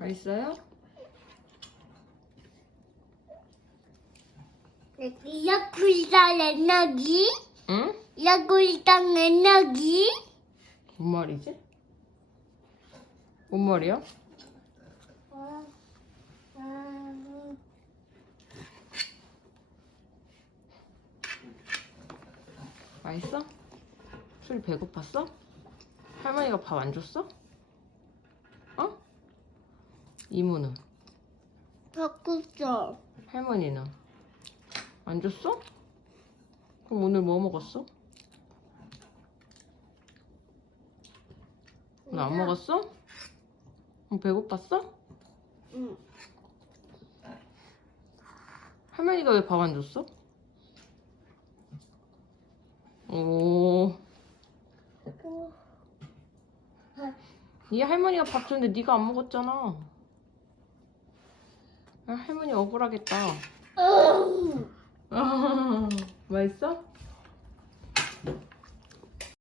맛있어요? 야구장 에너지? 응? 야구장 에너지? 뭔 말이지? 뭔 말이야? 맛있어? 술 배고팠어? 할머니가 밥 안 줬어? 어? 이모는? 바꾸죠. 할머니는? 안 줬어? 그럼 오늘 뭐 먹었어? 오늘 안 먹었어? 그럼 배고팠어? 응. 할머니가 왜 밥 안 줬어? 오, 이 할머니가 밥 줬는데 네가 안 먹었잖아. 아, 할머니 억울하겠다. 맛있어?